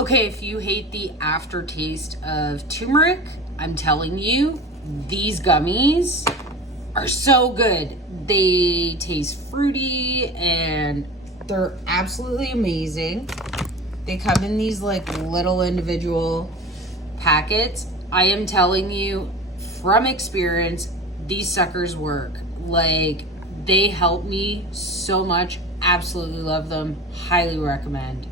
Okay, if you hate the aftertaste of turmeric, I'm telling you, these gummies are so good. They taste fruity and they're absolutely amazing. They come in these like little individual packets. I am telling you from experience, these suckers work. Like, they help me so much. Absolutely love them. Highly recommend.